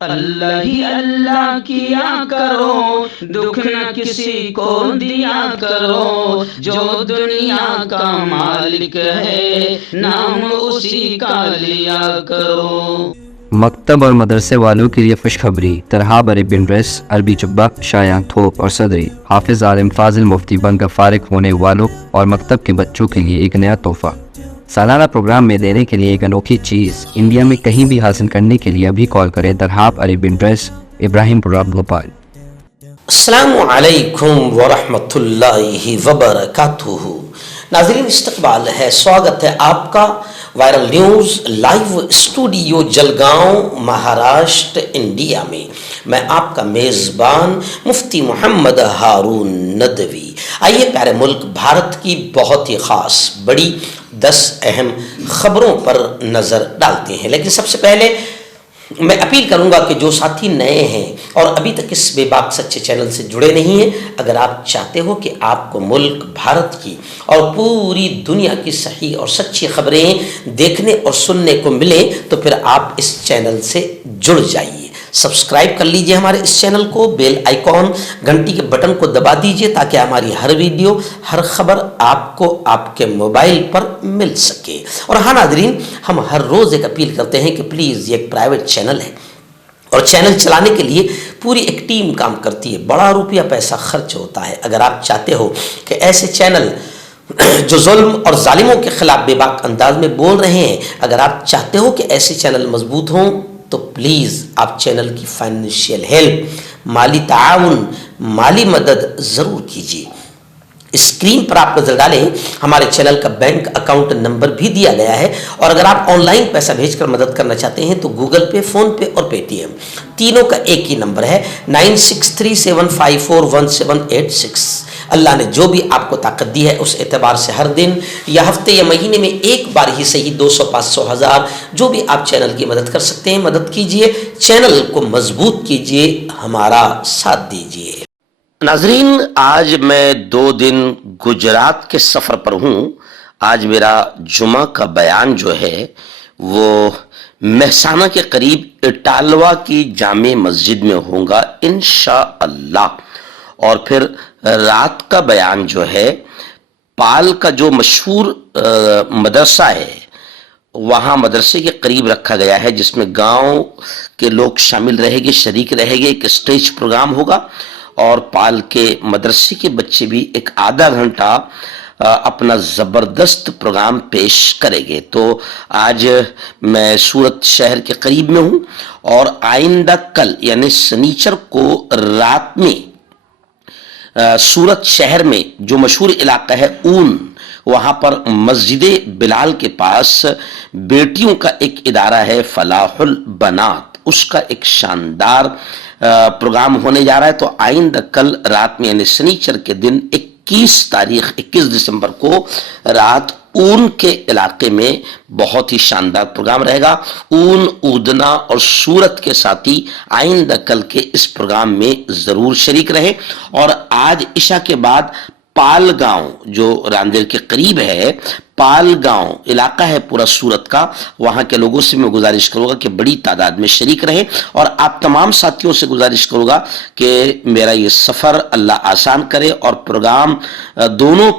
اللہ ہی اللہ کیا کرو، دکھ نہ کسی کو دیا کرو، جو دنیا کا مالک ہے نام اسی کا لیا کرو۔ مکتب اور مدرسے والوں کے لیے خوشخبری، ترحاب عربی ڈریس، عربی جبہ، شایان تھوپ اور صدری، حافظ عالم فاضل مفتی بن کر فارغ ہونے والوں اور مکتب کے بچوں کے لیے ایک نیا تحفہ۔ سالانہ پروگرام میں دینے کے لیے ایک انوکھی چیز انڈیا میں کہیں بھی حاصل کرنے کے لیے ابھی کال کریں۔ ترحاب عربی ڈریس، ابراہیم پورہ، بھوپال۔ السلام علیکم ورحمۃ اللہ وبرکاتہ۔ ناظرین استقبال ہے، سواگت ہے آپ کا viral news live studio Jalgaon Maharashtra India میں۔ میں آپ کا میزبان مفتی محمد ہارون ندوی۔ آئیے پیارے ملک بھارت کی بہت ہی خاص بڑی 10 اہم خبروں پر نظر ڈالتے ہیں، لیکن سب سے پہلے میں اپیل کروں گا کہ جو ساتھی نئے ہیں اور ابھی تک اس بے باک سچے چینل سے جڑے نہیں ہیں، اگر آپ چاہتے ہو کہ آپ کو ملک بھارت کی اور پوری دنیا کی صحیح اور سچی خبریں دیکھنے اور سننے کو ملیں تو پھر آپ اس چینل سے جڑ جائیے۔ سبسکرائب کر لیجئے ہمارے اس چینل کو، بیل آئیکن گھنٹی کے بٹن کو دبا دیجئے تاکہ ہماری ہر ویڈیو، ہر خبر آپ کو آپ کے موبائل پر مل سکے۔ اور ہاں ناظرین، ہم ہر روز ایک اپیل کرتے ہیں کہ پلیز یہ ایک پرائیویٹ چینل ہے اور چینل چلانے کے لیے پوری ایک ٹیم کام کرتی ہے، بڑا روپیہ پیسہ خرچ ہوتا ہے۔ اگر آپ چاہتے ہو کہ ایسے چینل جو ظلم اور ظالموں کے خلاف بے باک انداز میں بول رہے ہیں، اگر آپ چاہتے ہو کہ ایسے چینل مضبوط ہوں تو پلیز آپ چینل کی فائنینشیل ہیلپ، مالی تعاون، مالی مدد ضرور کیجیے۔ اسکرین پر آپ نظر ڈالیں، ہمارے چینل کا بینک اکاؤنٹ نمبر بھی دیا گیا ہے، اور اگر آپ آن لائن پیسہ بھیج کر مدد کرنا چاہتے ہیں تو گوگل پے، فون پے اور پے ٹی ایم تینوں کا ایک ہی نمبر ہے 9637541786۔ اللہ نے جو بھی آپ کو طاقت دی ہے اس اعتبار سے ہر دن یا ہفتے یا مہینے میں ایک بار ہی صحیح 200، 500، 1000 جو بھی آپ چینل کی مدد کر سکتے ہیں مدد کیجئے، چینل کو مضبوط کیجئے، ہمارا ساتھ دیجئے۔ ناظرین، آج میں 2 دن گجرات کے سفر پر ہوں۔ آج میرا جمعہ کا بیان جو ہے وہ مہسانہ کے قریب اٹالوا کی جامع مسجد میں ہوگا انشاءاللہ، اور پھر رات کا بیان جو ہے پال کا جو مشہور مدرسہ ہے وہاں مدرسے کے قریب رکھا گیا ہے، جس میں گاؤں کے لوگ شامل رہیں گے، شریک رہیں گے۔ ایک اسٹیج پروگرام ہوگا اور پال کے مدرسے کے بچے بھی ایک آدھا گھنٹہ اپنا زبردست پروگرام پیش کریں گے۔ تو آج میں سورت شہر کے قریب میں ہوں، اور آئندہ کل یعنی سنیچر کو رات میں سورت شہر میں جو مشہور علاقہ ہے اون، وہاں پر مسجد بلال کے پاس بیٹیوں کا ایک ادارہ ہے فلاح البنات، اس کا ایک شاندار پروگرام ہونے جا رہا ہے۔ تو آئندہ کل رات میں یعنی سنیچر کے دن 21 دسمبر کو رات اون کے علاقے میں بہت ہی شاندار پروگرام رہے گا۔ اون، اودنا اور سورت کے ساتھی آئندہ کل کے اس پروگرام میں ضرور شریک رہے۔ اور آج عشاء کے بعد پال گاؤں جو راندیر کے قریب ہے، پال گاؤں علاقہ ہے پورا سورت کا، وہاں کے لوگوں سے میں گزارش کروں گا کہ بڑی تعداد میں شریک رہے، اور آپ تمام ساتھیوں سے گزارش کروں گا کہ میرا یہ سفر اللہ آسان کرے اور تینوں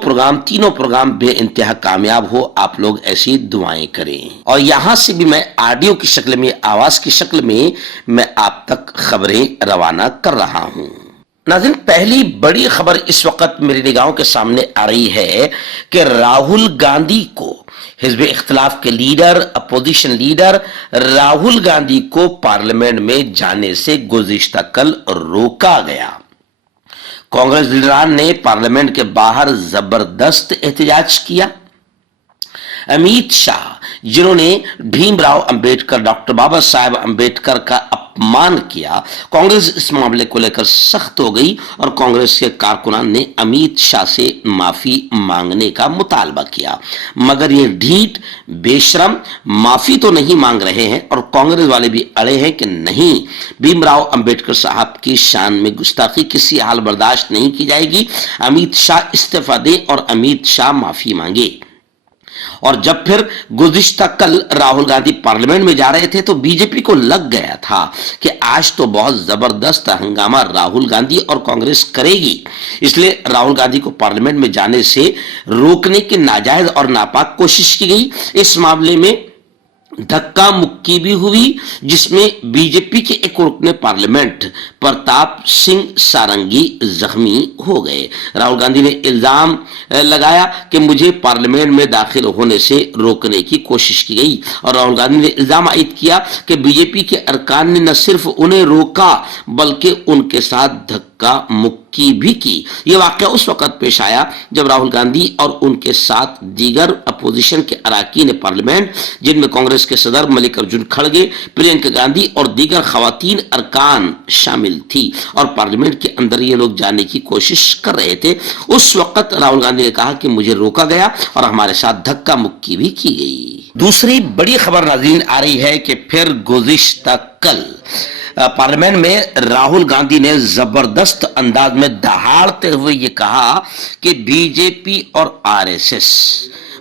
پروگرام بے انتہا کامیاب ہو۔ آپ لوگ ایسی دعائیں کریں، اور یہاں سے بھی میں آڈیو کی شکل میں، آواز کی شکل میں آپ تک خبریں روانہ کر رہا ہوں۔ ناظرین، پہلی بڑی خبر اس وقت میری نگاہوں کے سامنے آ رہی ہے کہ راہل گاندھی کو، حزب اختلاف کے leader, opposition leader Rahul Gandhi کو پارلیمنٹ میں جانے سے گزشتہ کل روکا گیا۔ کانگریس لیڈران نے پارلیمنٹ کے باہر زبردست احتجاج کیا۔ امیت شاہ، جنہوں نے بھیم راؤ امبیڈکر، ڈاکٹر بابا صاحب امبیڈکر کا اپمان کیا، کانگریس اس معاملے کو لے کر سخت ہو گئی اور کانگریس کے کارکنان نے امیت شاہ سے معافی مانگنے کا مطالبہ کیا، مگر یہ ڈھیٹ بے شرم معافی تو نہیں مانگ رہے ہیں، اور کانگریس والے بھی اڑے ہیں کہ نہیں، بھیم راؤ امبیڈکر صاحب کی شان میں گستاخی کسی حال برداشت نہیں کی جائے گی۔ امیت شاہ استعفیٰ دیں اور امیت شاہ معافی مانگے۔ اور جب پھر گزشتہ کل راہل گاندھی پارلیمنٹ میں جا رہے تھے تو بی جے پی کو لگ گیا تھا کہ آج تو بہت زبردست ہنگامہ راہل گاندھی اور کانگریس کرے گی، اس لیے راہل گاندھی کو پارلیمنٹ میں جانے سے روکنے کی ناجائز اور ناپاک کوشش کی گئی۔ اس معاملے میں دھکا مکی بھی ہوئی، جس میں بی جے پی کے ایک رکن پارلیمنٹ پرتاپ سنگھ سارنگی زخمی ہو گئے۔ راہل گاندھی نے الزام لگایا کہ مجھے پارلیمنٹ میں داخل ہونے سے روکنے کی کوشش کی گئی، اور راہل گاندھی نے الزام عائد کیا کہ بی جے پی کے ارکان نے نہ صرف انہیں روکا بلکہ ان کے ساتھ دھکا مکی بھی کی۔ یہ واقعہ اس وقت پیش آیا جب راہل گاندھی اور ان کے ساتھ دیگر اپوزیشن کے اراکین پارلیمنٹ، جن میں کانگریس کے صدر ملک ارجن کھڑگے، پرینکا گاندھی اور دیگر خواتین ارکان شامل تھی، اور پارلیمنٹ کے اندر یہ لوگ جانے کی کوشش کر رہے تھے۔ اس وقت راہل گاندھی نے کہا کہ مجھے روکا گیا اور ہمارے ساتھ دھکا مکی بھی کی گئی۔ دوسری بڑی خبر ناظرین آ رہی ہے کہ پھر گزشتہ کل پارلیمنٹ میں راہل گاندھی نے زبردست انداز میں دہاڑتے ہوئے یہ کہا کہ بی جے پی اور آر ایس ایس،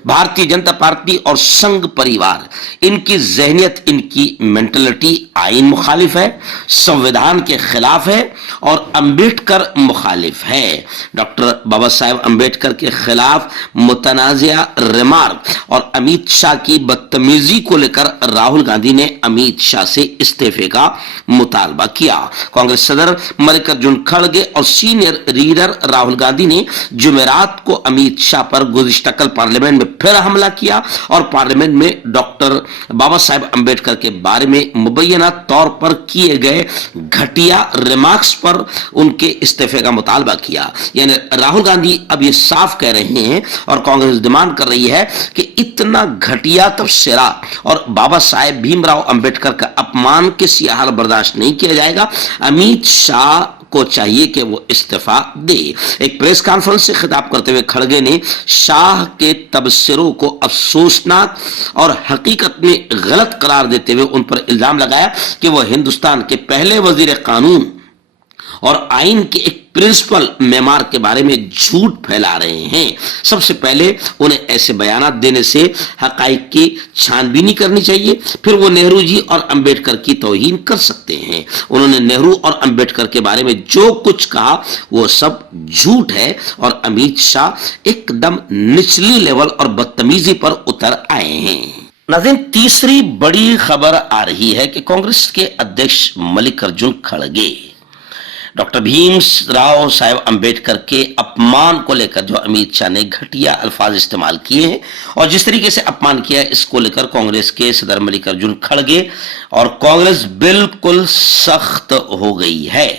بھارتی جنتا پارٹی اور سنگھ پریوار، ان کی ذہنیت، ان کی مینٹلٹی آئین مخالف ہے، سنویدھان کے خلاف ہے اور امبیڈکر مخالف ہے۔ ڈاکٹر بابا صاحب امبیڈکر کے خلاف متنازع ریمارک اور امیت شاہ کی بدتمیزی کو لے کر راہل گاندھی نے امیت شاہ سے استعفے کا مطالبہ کیا۔ کانگریس صدر ملک ارجن کھڑگے اور سینئر لیڈر راہل گاندھی نے جمعرات کو امیت شاہ پر گزشتہ کل پارلیمنٹ میں پھر حملہ کیا اور پارلیمنٹ میں ڈاکٹر بابا صاحب امبیڈکر کے بارے میں مبینہ طور پر کیے گئے گھٹیا ریمارکس پر ان کے استعفے کا مطالبہ کیا۔ یعنی راہل گاندھی اب یہ صاف کہہ رہے ہیں اور کانگریس ڈیمانڈ کر رہی ہے کہ اتنا گھٹیا تبصرہ اور بابا صاحب بھیم راؤ امبیڈکر کا اپمان کسی حال برداشت نہیں کیا جائے گا۔ امیت شاہ کو چاہیے کہ وہ استعفیٰ دے۔ ایک پریس کانفرنس سے خطاب کرتے ہوئے کھڑگے نے شاہ کے تبصروں کو افسوسناک اور حقیقت میں غلط قرار دیتے ہوئے ان پر الزام لگایا کہ وہ ہندوستان کے پہلے وزیر قانون اور آئین کے ایک پرنسپل معمار کے بارے میں جھوٹ پھیلا رہے ہیں۔ سب سے پہلے انہیں ایسے بیانات دینے سے حقائق کی چھان بینی کرنی چاہیے، پھر وہ نہرو جی اور امبیڈکر کی توہین کر سکتے ہیں۔ انہوں نے نہرو اور امبیڈکر کے بارے میں جو کچھ کہا وہ سب جھوٹ ہے، اور امیت شاہ ایک دم نچلی لیول اور بدتمیزی پر اتر آئے ہیں۔ ناظرین، تیسری بڑی خبر آ رہی ہے کہ کانگریس کے ادھیکش ملک ارجن کھڑگے ڈاکٹر بھیم راؤ صاحب امبیڈکر کے اپمان کو لے کر جو امیت شاہ نے گھٹیا الفاظ استعمال کیے ہیں اور جس طریقے سے اپمان کیا ہے، اس کو لے کر کانگریس کے صدر ملک ارجن کھڑگے اور کانگریس بالکل سخت ہو گئی ہے۔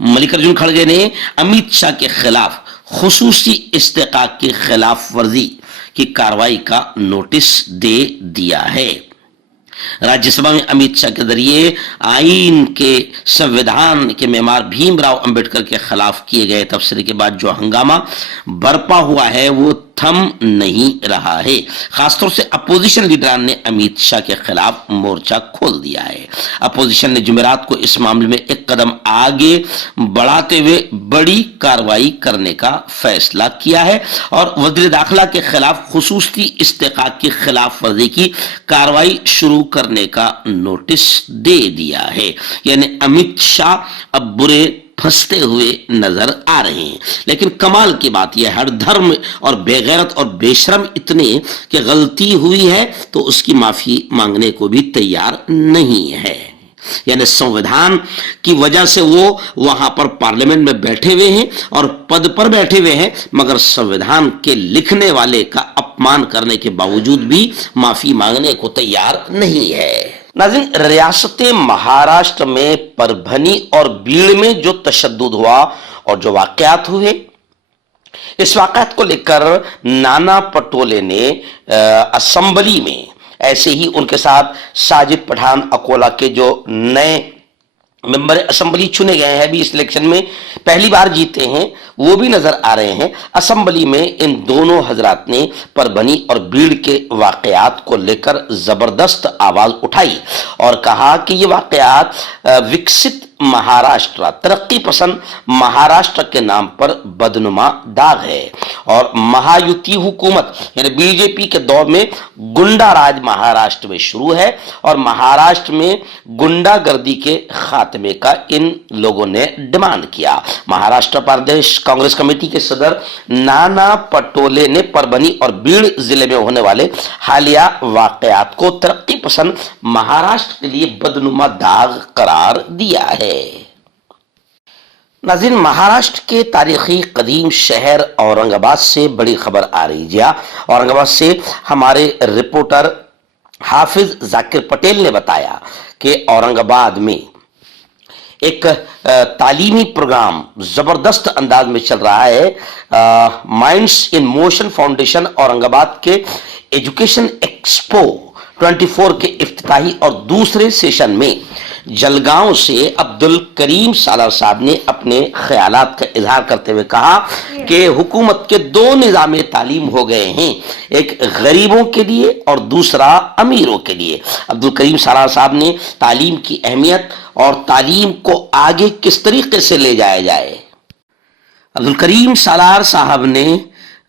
ملک ارجن کھڑگے نے امیت شاہ کے خلاف خصوصی استحقاق کی خلاف ورزی کی کارروائی کا نوٹس دے دیا ہے۔ راجیہ سبھا میں امیت شاہ کے ذریعے آئین کے سنویدھان کے معمار بھیم راؤ امبیڈکر کے خلاف کیے گئے تبصرے کے بعد جو ہنگامہ برپا ہوا ہے وہ تھم نہیں رہا ہے۔ خاص طور سے اپوزیشن لیڈران نے امیت شاہ کے خلاف مورچہ کھول دیا ہے۔ اپوزیشن نے جمعرات کو اس معاملے میں ایک قدم آگے بڑھاتے ہوئے بڑی کارروائی کرنے کا فیصلہ کیا ہے اور وزیر داخلہ کے خلاف خصوصی استحقاق کی خلاف ورزی کی کارروائی شروع کرنے کا نوٹس دے دیا ہے۔ یعنی امیت شاہ اب برے پھنستے ہوئے نظر آ رہے ہیں، لیکن کمال کی بات یہ ہر دھرم اور بے غیرت اور بے شرم اتنے کہ غلطی ہوئی ہے تو اس کی معافی مانگنے کو بھی تیار نہیں ہے۔ یعنی سنویدھان کی وجہ سے وہ وہاں پر پارلیمنٹ میں بیٹھے ہوئے ہیں اور پد پر بیٹھے ہوئے ہیں، مگر سنویدھان کے لکھنے والے کا اپمان کرنے کے باوجود بھی معافی مانگنے کو تیار نہیں ہے۔ ناظرین، ریاست مہاراشٹر میں پربھنی اور بیڑ میں جو تشدد ہوا اور جو واقعات ہوئے، اس واقعات کو لے کر نانا پٹولے نے اسمبلی میں ایسے ہی ان کے ساتھ ساجد پٹھان اکولا کے جو نئے ممبر اسمبلی چنے گئے ہیں، بھی اس الیکشن میں پہلی بار جیتے ہیں، وہ بھی نظر آ رہے ہیں۔ اسمبلی میں ان دونوں حضرات نے پربھنی اور بیڑ کے واقعات کو لے کر زبردست آواز اٹھائی اور کہا کہ یہ واقعات وکست महाराष्ट्र, तरक्की पसंद महाराष्ट्र के नाम पर बदनुमा दाग है। और महायुति हुकूमत यानी बीजेपी के दौर में गुंडा राज महाराष्ट्र में शुरू है और महाराष्ट्र में गुंडागर्दी के खात्मे का इन लोगों ने डिमांड किया। महाराष्ट्र प्रदेश कांग्रेस कमेटी के सदर नाना पटोले ने परभनी और बीड़ जिले में होने वाले हालिया वाकयात को तरक्की पसंद महाराष्ट्र के लिए बदनुमा दाग करार दिया है। नाज़रीन, महाराष्ट्र के तारीखी कदीम शहर औरंगाबाद से बड़ी खबर आ रही है। औरंगाबाद से हमारे रिपोर्टर हाफिज जाकिर पटेल ने बताया कि औरंगाबाद में एक तालीमी प्रोग्राम जबरदस्त अंदाज में चल रहा है। Minds in motion foundation Aurangabad के एजुकेशन एक्सपो 24 के इफ्तिताही और दूसरे सेशन में जलगांव से अब्दुल करीम सालार साहब ने अपने ख्यालात का इजहार करते हुए कहा कि हुकूमत के दो निज़ाम तालीम हो गए हैं, एक गरीबों के लिए और दूसरा अमीरों के लिए। अब्दुल करीम सालार साहब ने तालीम की अहमियत और तालीम को आगे किस तरीके से ले जाया जाए। अब्दुल करीम सालार साहब ने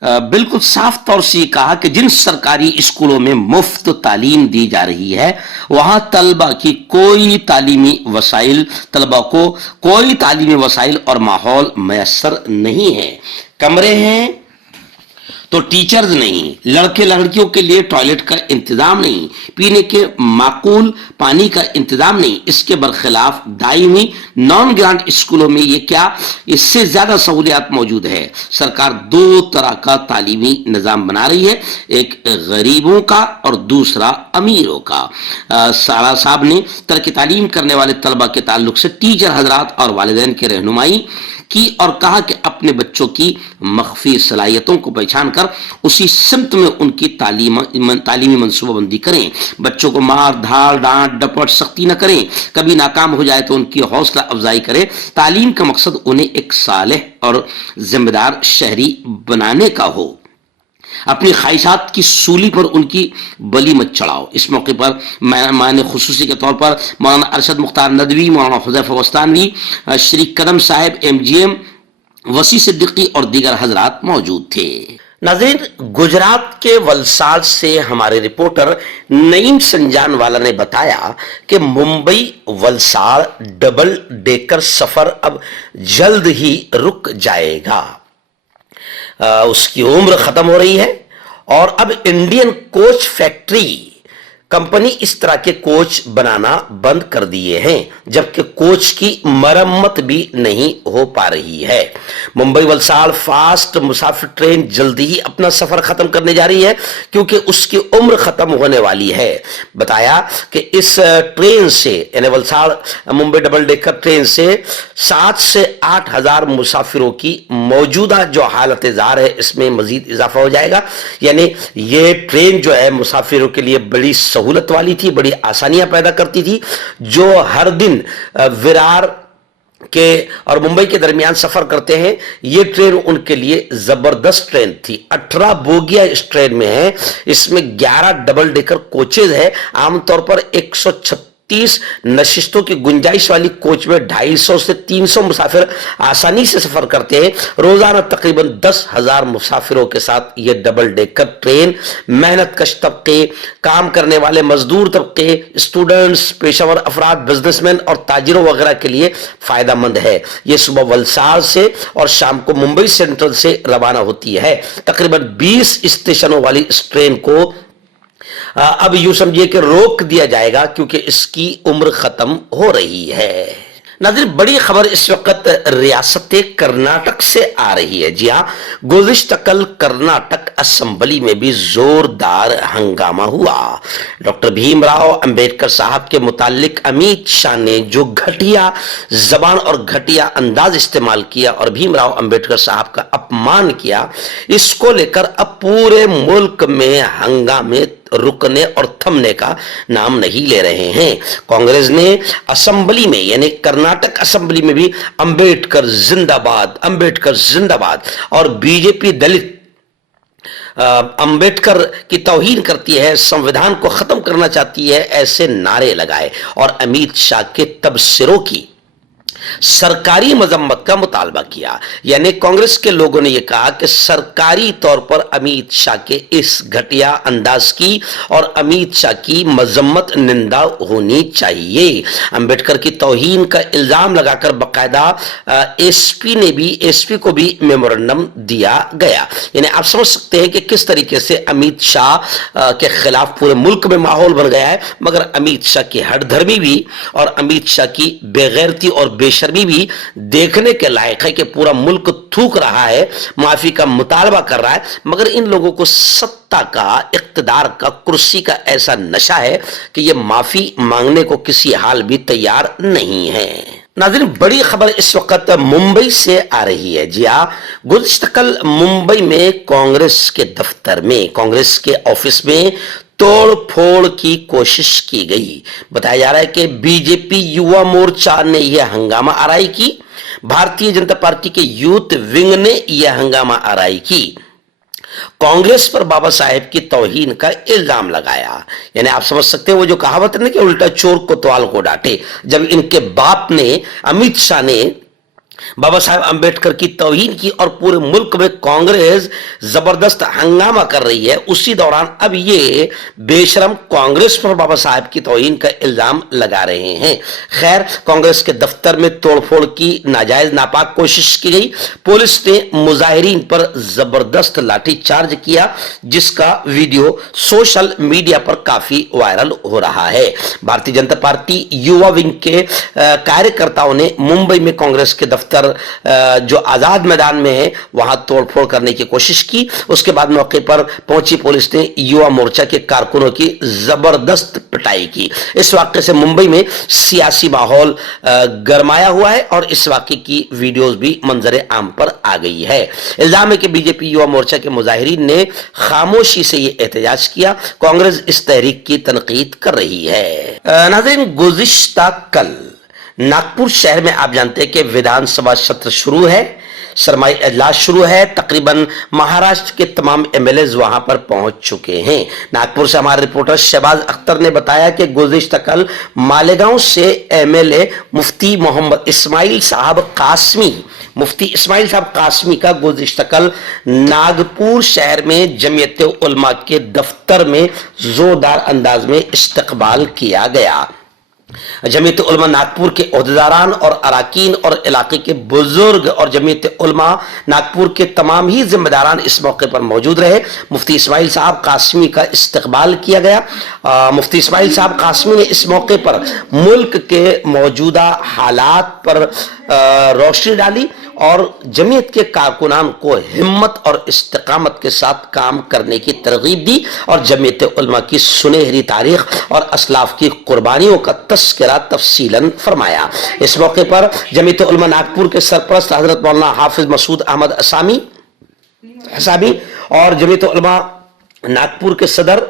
बिल्कुल साफ तौर से कहा कि जिन सरकारी स्कूलों में मुफ्त तालीम दी जा रही है वहां तलबा की कोई तालीमी वसाइल और माहौल मैसर नहीं है। कमरे हैं तो टीचर्स नहीं, लड़के लड़कियों के लिए टॉयलेट का इंतजाम नहीं, पीने के माकूल पानी का इंतजाम नहीं। इसके बरखिलाफ दायमी नॉन ग्रांट स्कूलों में ये क्या इससे ज्यादा सहूलियात मौजूद है। सरकार दो तरह का तालीमी निज़ाम बना रही है, एक गरीबों का और दूसरा अमीरों का। साला साहब ने तरक्की तालीम करने वाले तलबा के ताल्लुक से टीचर हजरात और वालिदैन की रहनुमाई की और कहा कि अपने बच्चों की मख्फी सलाहियतों को पहचान कर उसी सिमत में उनकी तालीमी मनसूबाबंदी करें। बच्चों को मार धाड़ डांट डपट सख्ती न करें, कभी नाकाम हो जाए तो उनकी हौसला अफजाई करें। तालीम का मकसद उन्हें एक सालेह और जिम्मेदार शहरी बनाने का हो। अपनी ख्वाहिशात की सूली पर उनकी बलि मत चढ़ाओ। इस मौके पर माने खुसूसी के तौर पर मौलाना अरशद मुख्तार नदवी, मौलाना हुज़ैफा वस्तानवी, श्री कदम साहब MGM, वसी सिद्दीकी और दीगर हजरात मौजूद थे। नाज़रीन, गुजरात के वलसाड से हमारे रिपोर्टर नईम संजानवाला ने बताया कि मुंबई वलसाड डबल डेकर सफर अब जल्द ही रुक जाएगा। उसकी उम्र खत्म हो रही है और अब इंडियन कोच फैक्ट्री कंपनी इस तरह के कोच बनाना बंद कर दिए हैं, जबकि कोच की मरम्मत भी नहीं हो पा रही है। मुंबई वलसाड फास्ट मुसाफिर ट्रेन जल्दी ही अपना सफर खत्म करने जा रही है क्योंकि उसकी उम्र खत्म होने वाली है। बताया कि इस ट्रेन से यानी Valsad Mumbai double decker train से 7 से 8 हजार मुसाफिरों की मौजूदा जो हालत जार है इसमें मजीद इजाफा हो जाएगा। यानी ये ट्रेन जो है मुसाफिरों के लिए बड़ी सहूलत वाली थी, बड़ी आसानियां पैदा करती थी। जो हर दिन विरार के और मुंबई के दरमियान सफर करते हैं, ये ट्रेन उनके लिए जबरदस्त ट्रेन थी। 18 बोगियां इस ट्रेन में है, इसमें 11 डबल डेकर कोचेज है। आमतौर पर 136 नशिस्तों की गुंजाइश वाली कोच में 250 से 300 मुसाफिर आसानी से सफर करते हैं। रोजाना तकरीबन 10,000 मुसाफिरों के साथ यह डबल डेकर ट्रेन मेहनत कश तबके, काम करने वाले मजदूर तबके, स्टूडेंट्स, पेशावर अफराद, बिजनेसमैन और ताजिरों वगैरह के लिए फायदेमंद है। यह सुबह वलसाड से और शाम को मुंबई सेंट्रल से रवाना होती है। तकरीबन 20 स्टेशनों वाली इस ट्रेन को अब यूं समझिए कि रोक दिया जाएगा क्योंकि इसकी उम्र खत्म हो रही है। नाज़रीन, बड़ी खबर इस वक्त रियासत कर्नाटक से आ रही है। जी हाँ, गुज़िश्ता कल कर्नाटक असेंबली में भी जोरदार हंगामा हुआ। डॉक्टर भीमराव अंबेडकर साहब के मुतालिक अमित शाह ने जो घटिया जबान और घटिया अंदाज इस्तेमाल किया और भीमराव अंबेडकर साहब का अपमान किया, इसको लेकर अब पूरे मुल्क में हंगामे रुकने और थमने का नाम नहीं ले रहे हैं। कांग्रेस ने असेंबली में यानी कर्नाटक असेंबली में भी अंबेडकर जिंदाबाद, अंबेडकर जिंदाबाद और बीजेपी दलित अंबेडकर की तौहीन करती है, संविधान को खत्म करना चाहती है, ऐसे नारे लगाए और अमित शाह के तबसरों की सरकारी मजम्मत का मुतालबा किया। यानी कांग्रेस के लोगों ने यह कहा कि सरकारी तौर पर अमित शाह के इस घटिया अंदाज की और अमित शाह की मजम्मत निंदा होनी चाहिए। अंबेडकर की तौहीन का इल्जाम लगाकर बाकायदा एसपी को भी मेमोरेंडम दिया गया। यानी आप समझ सकते हैं कि किस तरीके से अमित शाह के खिलाफ पूरे मुल्क में माहौल बन गया है, मगर अमित शाह की हठधर्मी भी और अमित शाह की बेगैरती और बेशर्मी भी देखने के लायक है कि पूरा मुल्क थूक रहा है, माफी का मुतालबा कर रहा है, मगर इन लोगों को सत्ता का, इख्तिदार का, कुर्सी का ऐसा नशा है कि ये माफी मांगने को किसी हाल भी तैयार नहीं है। नाज़रीन, बड़ी खबर इस वक्त मुंबई से आ रही है। जी हाँ, गुज़िश्ता कल मुंबई में कांग्रेस के दफ्तर में, कांग्रेस के ऑफिस में तोड़ फोड़ की कोशिश की गई। बताया जा रहा है कि बीजेपी युवा मोर्चा ने यह हंगामा आराई की, भारतीय जनता पार्टी के यूथ विंग ने यह हंगामा आराई की, कांग्रेस पर बाबा साहेब की तौहीन का इल्जाम लगाया। यानी आप समझ सकते हैं वो जो कहावत है ना कि उल्टा चोर कोतवाल को डांटे, जब इनके बाप ने, अमित शाह ने बाबा साहेब अंबेडकर की तौहीन की और पूरे मुल्क में कांग्रेस जबरदस्त हंगामा कर रही है, उसी दौरान अब ये बेशरम कांग्रेस पर बाबा साहेब की तौहीन का इल्जाम लगा रहे हैं। खैर, कांग्रेस के दफ्तर में तोड़फोड़ की नाजायज नापाक कोशिश की गई। पुलिस ने मुजाहिरीन पर जबरदस्त लाठीचार्ज किया, जिसका वीडियो सोशल मीडिया पर काफी वायरल हो रहा है। भारतीय जनता पार्टी युवा विंग के कार्यकर्ताओं ने मुंबई में कांग्रेस के दफ्तर जो आजाद मैदान में है वहां तोड़फोड़ करने की कोशिश की। उसके बाद मौके पर पहुंची पुलिस ने युवा मोर्चा के कारकुनों की जबरदस्त पिटाई की। इस वाकये से मुंबई में सियासी माहौल गरमाया हुआ है और इस वाकये की वीडियोस भी मंजरे आम पर आ गई है। इल्जाम है कि बीजेपी युवा मोर्चा के मुजाहिरीन ने खामोशी से यह एहतजाज किया। कांग्रेस इस तहरीक की तनकीद कर रही है। नाज़रीन, गुज़िश्ता कल नागपुर शहर में आप जानते हैं कि विधानसभा सत्र शुरू है, सरमाई इजलास शुरू है। तकरीबन महाराष्ट्र के तमाम एमएलएज वहां पर पहुंच चुके हैं। नागपुर से हमारे रिपोर्टर शहबाज अख्तर ने बताया कि गुज़िश्ता कल मालेगांव से एमएलए मुफ्ती मोहम्मद इस्माइल साहब कासमी का गुज़िश्ता कल नागपुर शहर में जमीयत उलमा के दफ्तर में जोरदार अंदाज में इस्तकबाल किया गया। जमीयत उलमा नागपुर के ओहदेदारान और अराकीन और इलाके के बुजुर्ग और जमीयत उलमा नागपुर के तमाम ही जिम्मेदारान इस मौके पर मौजूद रहे। मुफ्ती इस्माइल साहब कासमी का इस्तकबाल किया गया। मुफ्ती इस्माइल साहब कासमी ने इस मौके पर मुल्क के मौजूदा हालात पर रोशनी डाली और जमीयत के कारकुनान को हिम्मत और इस्तिकामत के साथ काम करने की तरगीब दी और जमीयत उलमा की सुनहरी तारीख और असलाफ की कुर्बानियों का तस्करा तफसीलन फरमाया। इस मौके पर जमीयत उलमा नागपुर के सरपरस्त हजरत मौलाना हाफिज मसूद अहमद हसामी और जमीयत उलमा नागपुर के सदर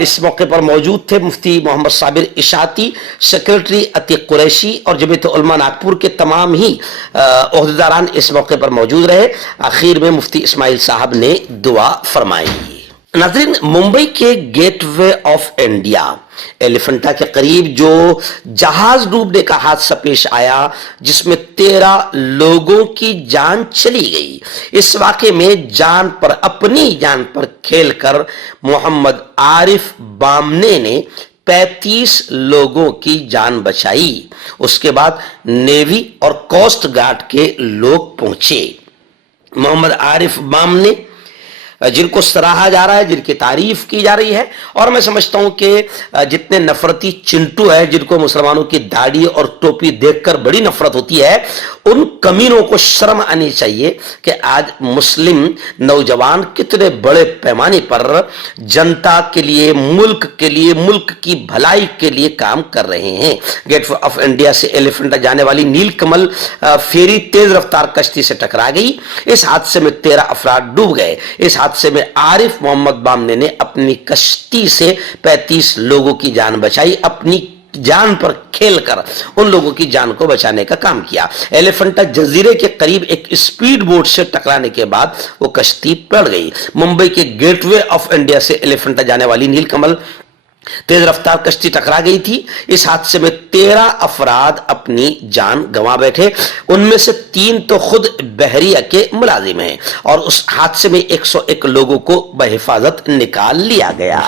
इस मौके पर मौजूद थे। मुफ्ती मोहम्मद साबिर इशाती, सेक्रेटरी अतीक कुरैशी और जमीयत उलमा नागपुर के तमाम ही ओहदेदारान इस मौके पर मौजूद रहे। आखिर में मुफ्ती इस्माइल साहब ने दुआ फरमाई। नाज़रीन, मुंबई के गेटवे ऑफ इंडिया एलिफेंटा के करीब जो जहाज डूबने का हादसा पेश आया, जिसमें 13 लोगों की जान चली गई, इस वाक़े में अपनी जान पर खेलकर मोहम्मद आरिफ बामने ने 35 लोगों की जान बचाई। उसके बाद नेवी और कोस्ट गार्ड के लोग पहुंचे। मोहम्मद आरिफ बामने जिनको सराहा जा रहा है, जिनकी तारीफ की जा रही है, और मैं समझता हूं कि जितने नफरती चिंटू है, जिनको मुसलमानों की दाढ़ी और टोपी देखकर बड़ी नफरत होती है, उन कमीनों को शर्म आनी चाहिए कि आज मुस्लिम नौजवान कितने बड़े पैमाने पर जनता के लिए, मुल्क की भलाई के लिए काम कर रहे हैं। गेट ऑफ इंडिया से एलिफेंटा जाने वाली नीलकमल फेरी तेज रफ्तार कश्ती से टकरा गई। इस हादसे में 13 अफराद डूब गए। इस हादसे में आरिफ मोहम्मद बामने ने अपनी कश्ती से 35 लोगों की जान बचाई। अपनी जान पर खेलकर उन लोगों की जान को बचाने का काम किया। एलिफेंटा जजीरे के करीब एक स्पीड बोट से टकराने के बाद वो कश्ती पलट गई। मुंबई के गेटवे ऑफ इंडिया से एलिफेंटा जाने वाली नीलकमल तेज रफ्तार कश्ती टकरा गई थी। इस हादसे में 13 अफराद अपनी जान गंवा बैठे, उनमें से 3 तो खुद बहरिया के मुलाजिम हैं और उस हादसे में 101 लोगों को बहिफाजत निकाल लिया गया।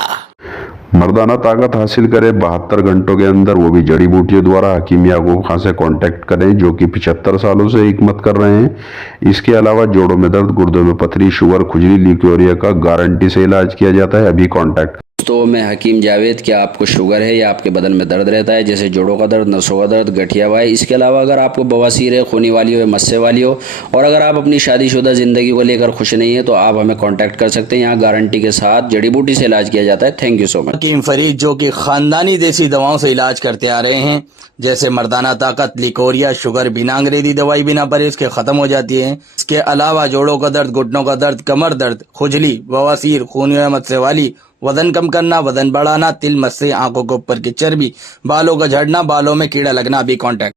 मर्दाना ताकत हासिल करे 72 घंटों के अंदर, वो भी जड़ी बूटियों द्वारा। हकीम याकूब खान से कांटेक्ट करें जो कि 75 सालों से हिकमत कर रहे हैं। इसके अलावा जोड़ों में दर्द, गुर्दों में पथरी, शुगर, खुजली, ल्यूकेरिया का गारंटी से इलाज किया जाता है। अभी कांटेक्ट। तो मैं हकीम जावेद, क्या आपको शुगर है या आपके बदन में दर्द रहता है, जैसे जोड़ों का दर्द, नसों का दर्द, गठिया वाई, इसके अलावा अगर आपको बवासीर है, खूनी वाली हो या मस्से वाली हो, और अगर आप अपनी शादीशुदा ज़िंदगी को लेकर खुश नहीं है तो आप हमें कांटेक्ट कर सकते हैं। यहाँ गारंटी के साथ जड़ी बूटी से इलाज किया जाता है। Thank you so much. हकीम फरीद जो कि ख़ानदानी देसी दवाओं से इलाज करते आ रहे हैं, जैसे मर्दाना ताकत, लिकोरिया, शुगर, बिना अंग्रेजी दवाई, बिना परहेज के ख़त्म हो जाती है। इसके अलावा जोड़ों का दर्द, घुटनों का दर्द, कमर दर्द, खुजली, बवासीर, खूनी या मस्से वाली, वजन कम करना, वजन बढ़ाना, तिल, मस्से, आंखों के ऊपर की चर्बी, बालों का झड़ना, बालों में कीड़ा लगना, भी कांटेक्ट।